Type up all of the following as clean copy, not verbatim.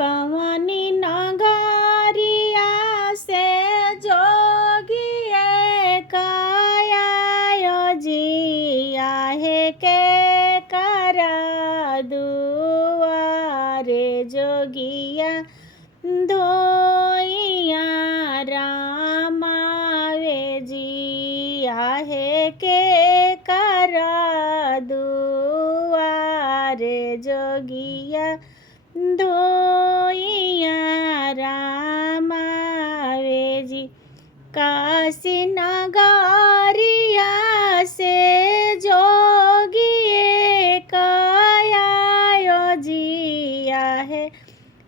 कवनी नगरिया से जोगिए काया जिया है के करा दुआरे जोगिया धोइया रामावे जिया है के करा दुआरे जोगिया धोइया रामावे जी। काशी नगरिया से जोगिए काया जिया है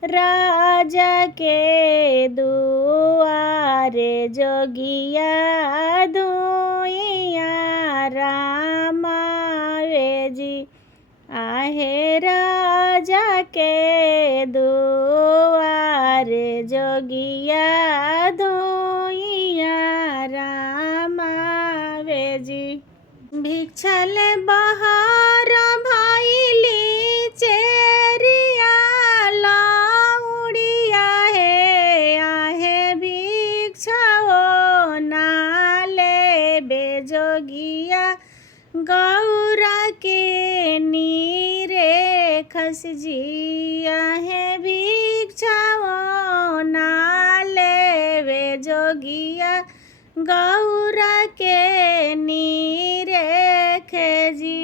राजा के दुआरे जोगिया धोइया रामावे जी। आहे राजा के दुआरे जोगिया धोइया रामावे जी। भिक्षल बहार भाईली चेरिया लाउड़िया है आहे भिक्षाओ नाले बेजोगिया गौरा के नीरे खस जिया है भिक्षाओ नाले वे जोगिया गौरा के नीरे खेजी।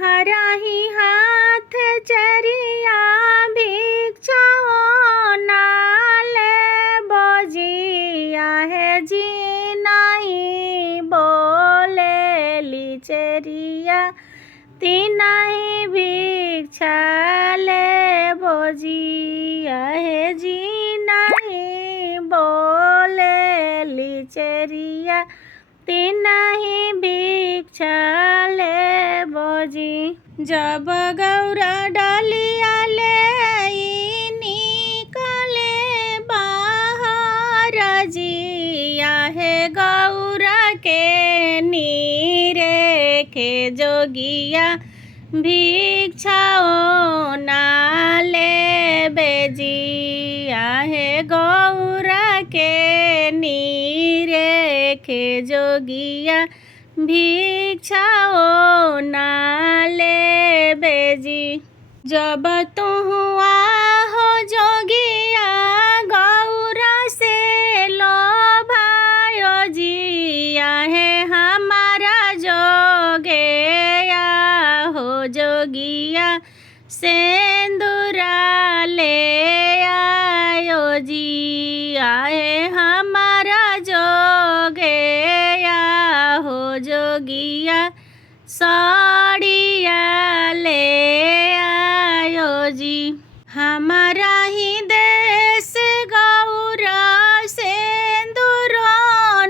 हरा ही हाथ चरिया भिक्षाओ नाले बोजिया है जी नहीं बोले लिचरिया तिनाही भिक्षा ले बोजिया है जी नहीं बोले लिचरिया तिनाही भिक्षा ले बोजी। जब गौरा डालिया ले निकले बाहर जिया है गौरा के नीरे के जोगिया भिक्षाओ नाले बेजिया है गौरा के नीरे के जोगिया भिक्षाओ नाले बेजी। जब तू हुआ हो जोगिया गौरा से लो भायो जिया है हमारा जोगे हो जोगिया सेंदूरा ले आयो जिया है हमारा जोगे हो जोगिया साड़िया ले आयो जी। हमारा ही देश गौरा सेंदूरो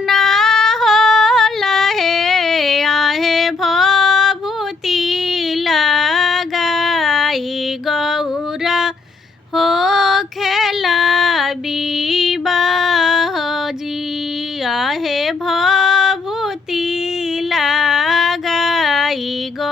ना हो लहे आहे भभूति लगाई गौरा हो खेला विवाह जिया है भभूति लगाई गौरा